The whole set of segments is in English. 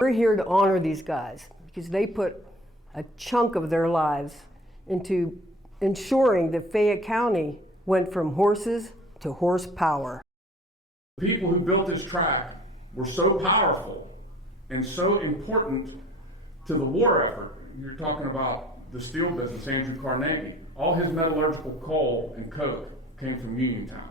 We're here to honor these guys because they put a chunk of their lives into ensuring that Fayette County went from horses to horsepower. The people who built this track were so powerful and so important to the war effort. You're talking about the steel business, Andrew Carnegie. All his metallurgical coal and coke came from Uniontown.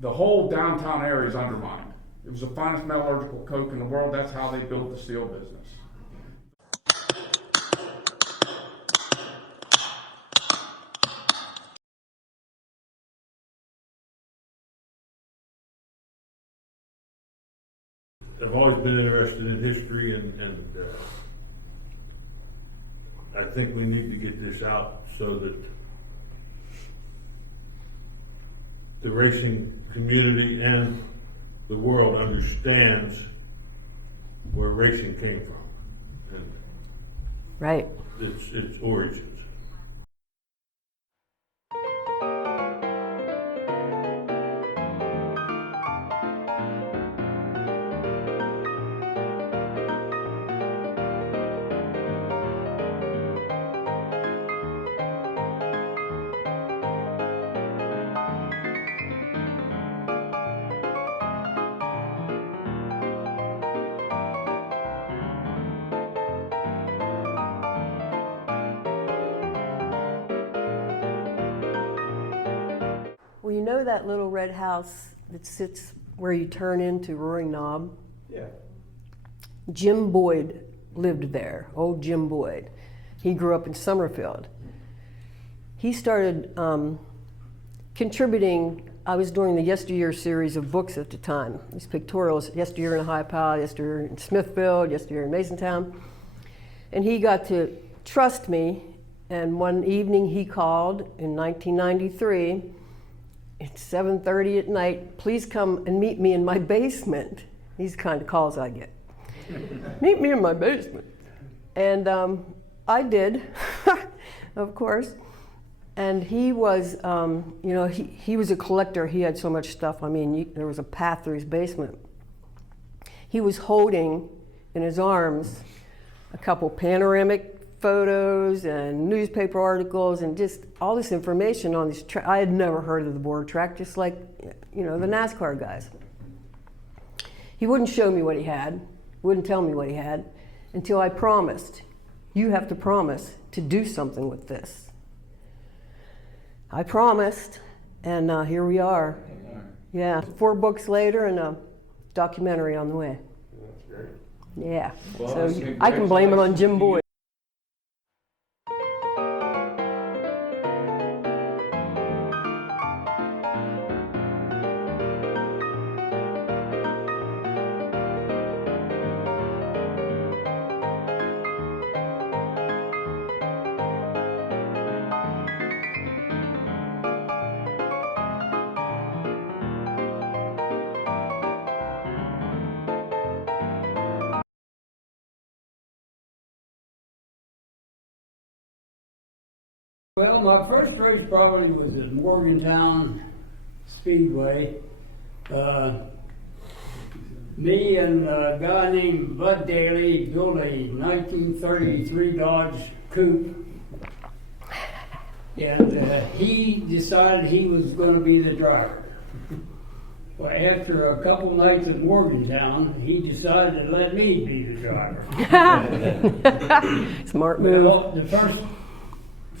The whole downtown area is undermined. It was the finest metallurgical coke in the world. That's how they built the steel business. I've always been interested in history, and I think we need to get this out so that the racing community and the world understands where racing came from and Right. its origins. Well, you know that little red house that sits where you turn into Roaring Knob? Yeah. Jim Boyd lived there, old Jim Boyd. He grew up in Summerfield. He started contributing. I was doing the Yesteryear series of books at the time, these pictorials, Yesteryear in High Powell, Yesteryear in Smithfield, Yesteryear in Masontown. And he got to trust me, and one evening he called in 1993, it's 7:30 at night, please come and meet me in my basement. These kind of calls I get. Meet me in my basement. And I did, of course. And he was, you know, he was a collector. He had so much stuff. I mean, there was a path through his basement. He was holding in his arms a couple panoramic photos and newspaper articles and just all this information on this track. I had never heard of the board track, just like, you know, the NASCAR guys. He wouldn't show me what he had, wouldn't tell me what he had, until I promised, you have to promise to do something with this. I promised, and here we are. Yeah, 4 books later and a documentary on the way. That's great. Yeah, Well, so I can blame it on Jim Boyd. Well, my first race probably was at Morgantown Speedway. Me and a guy named Bud Daly built a 1933 Dodge Coupe. And he decided he was going to be the driver. Well, after a couple nights at Morgantown, he decided to let me be the driver. Smart move. Well, the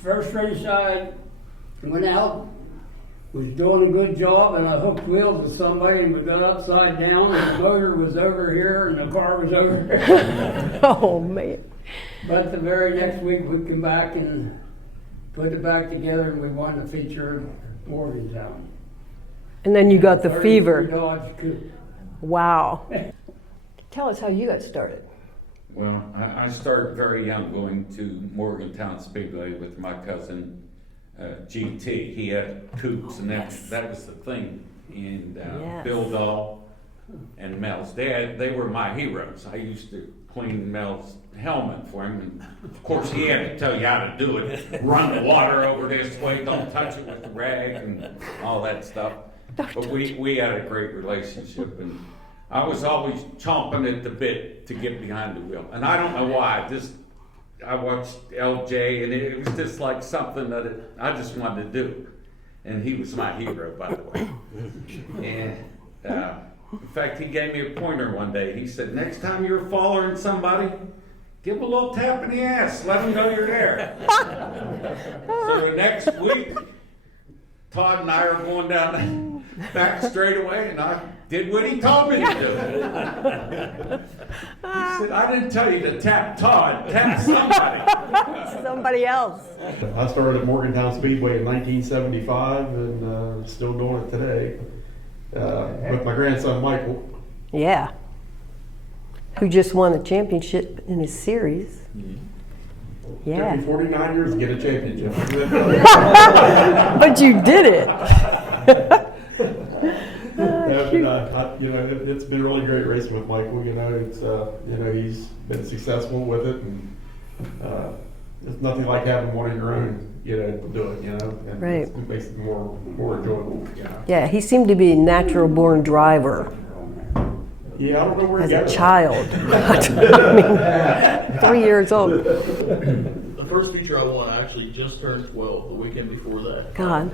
first race I went out, was doing a good job, and I hooked wheels with somebody and we got upside down and the motor was over here and the car was over here. Oh man. But the very next week we come back and put it back together and we won the feature at Morgantown. And then you got the fever. Dodge Coupe. Wow. Tell us how you got started. Well, I started very young going to Morgantown Speedway with my cousin GT. He had coupes, and that was the thing. And Yes. Bill Dahl and Mel's dad, they were my heroes. I used to clean Mel's helmet for him, and of course he had to tell you how to do it. Run the water over this way, don't touch it with the rag, and all that stuff. But we had a great relationship, and I was always chomping at the bit to get behind the wheel. And I don't know why, I watched LJ and it was just like something that I just wanted to do. And he was my hero, by the way. And in fact, he gave me a pointer one day. He said, next time you're following somebody, give him a little tap in the ass. Let him know you're there. So the next week, Todd and I are going down the back straightaway, and I did what he told me to do. He said, I didn't tell you to tap Todd, tap somebody. Somebody else. I started at Morgantown Speedway in 1975 and still doing it today with my grandson Michael. Yeah. Who just won the championship in his series. Yeah. Took me 49 years to get a championship. But you did it. It's been really great racing with Michael. He's been successful with it, and it's nothing like having one of your own. To do it. And Right. it makes it more enjoyable. Yeah, he seemed to be a natural born driver Yeah, I don't know where as he got a it. child. I mean, 3 years old. The first feature I won, I actually just turned 12 the weekend before that. God.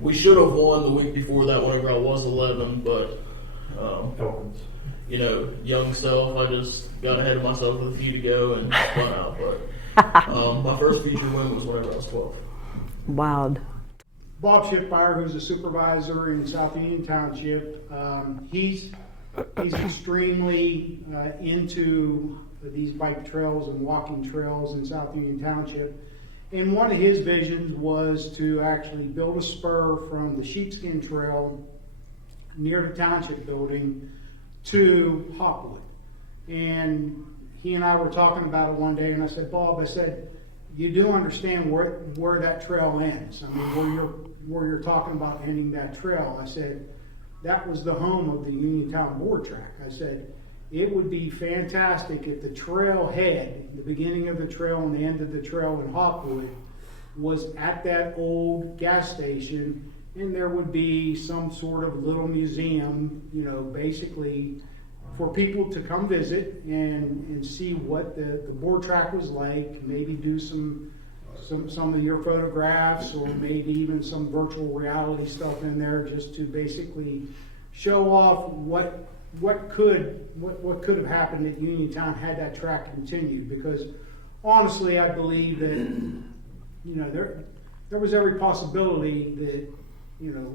We should have won the week before that whenever I was 11, but, young self, I just got ahead of myself with a few to go and spun out. But my first feature win was whenever I was 12. Wild. Bob Schiffmeyer, who's a supervisor in South Union Township, he's extremely into these bike trails and walking trails in South Union Township. And one of his visions was to actually build a spur from the Sheepskin Trail near the township building to Hopwood. And he and I were talking about it one day, and I said, Bob, you do understand where that trail ends. I mean, where you're talking about ending that trail. I said, that was the home of the Uniontown board track. I said, it would be fantastic if the trailhead, the beginning of the trail and the end of the trail in Hopwood, was at that old gas station, and there would be some sort of little museum, basically for people to come visit and see what the board track was like, maybe do some of your photographs, or maybe even some virtual reality stuff in there, just to basically show off what could have happened at Uniontown had that track continued. Because honestly, I believe that there was every possibility that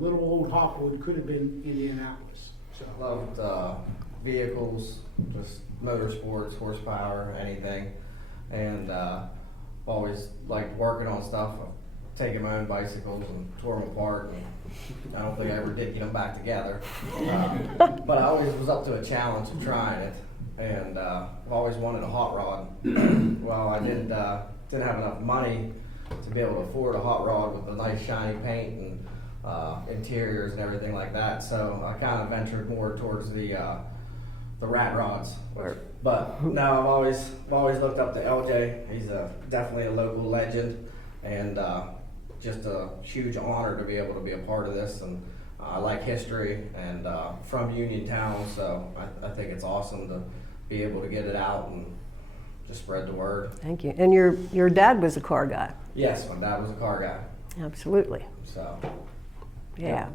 little old Hopwood could have been Indianapolis. So I loved vehicles, just motorsports, horsepower, anything, and always liked working on stuff. Taking my own bicycles and tore them apart, and I don't think I ever did get them back together. But I always was up to a challenge of trying it, and I've always wanted a hot rod. Well, I didn't have enough money to be able to afford a hot rod with the nice shiny paint and interiors and everything like that. So I kind of ventured more towards the rat rods. But no, I've always looked up to LJ. He's definitely a local legend, and just a huge honor to be able to be a part of this. And I like history, and from Uniontown, so I think it's awesome to be able to get it out and just spread the word. Thank you. And your dad was a car guy. Yes, my dad was a car guy. Absolutely. So Yeah.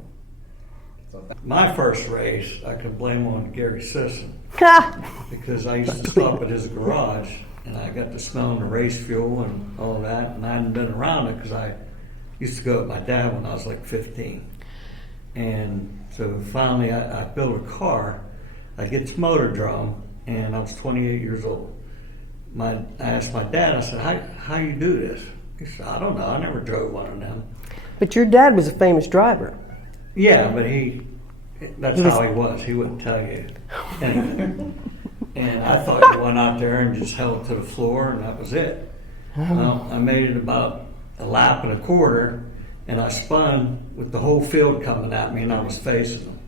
My first race, I could blame on Garry Sisson, because I used to stop at his garage, and I got to smelling the race fuel and all that, and I hadn't been around it because I used to go with my dad when I was like 15. And so finally I built a car. I get this motor drum, and I was 28 years old. I asked my dad, I said, how you do this? He said, I don't know, I never drove one of them. But your dad was a famous driver. Yeah, but that's how he was. He wouldn't tell you anything. And I thought you went out there and just held it to the floor, and that was it. Well, I made it about a lap and a quarter, and I spun with the whole field coming at me, and I was facing them.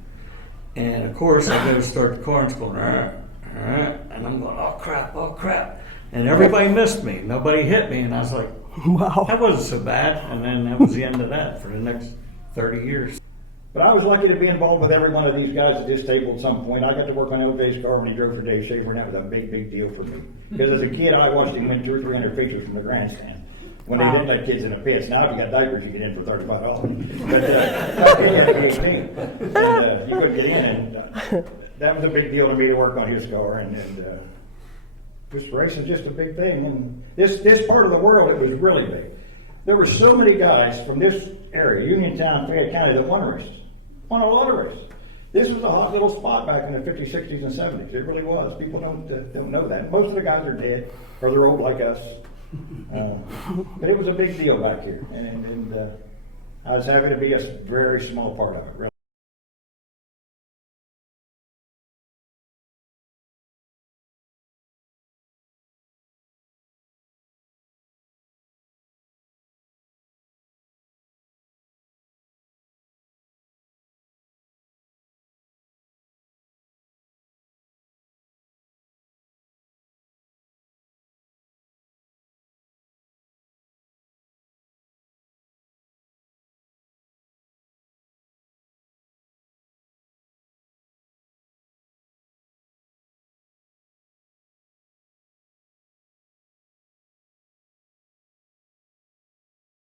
And of course, I go to start the car, and it's going, and I'm going, oh crap. And everybody missed me. Nobody hit me, and I was like, Wow. that wasn't so bad. And then that was the end of that for the next 30 years. But I was lucky to be involved with every one of these guys at this table at some point. I got to work on LJ's car when he drove for Dave Schaefer, and that was a big, big deal for me. Because as a kid, I watched him win 200 or 300 features from the grandstand when they didn't let kids in the pits. Now, if you got diapers, you get in for $35. But back then, you had to be 18, and you couldn't get in. And that was a big deal to me to work on his car, and was racing just a big thing. And this part of the world, it was really big. There were so many guys from this area, Uniontown, Fayette County, that won races. Won a lot of races. This was a hot little spot back in the 50s, 60s, and 70s. It really was. People don't know that. Most of the guys are dead, or they're old like us. But it was a big deal back here, and I was happy to be a very small part of it, really.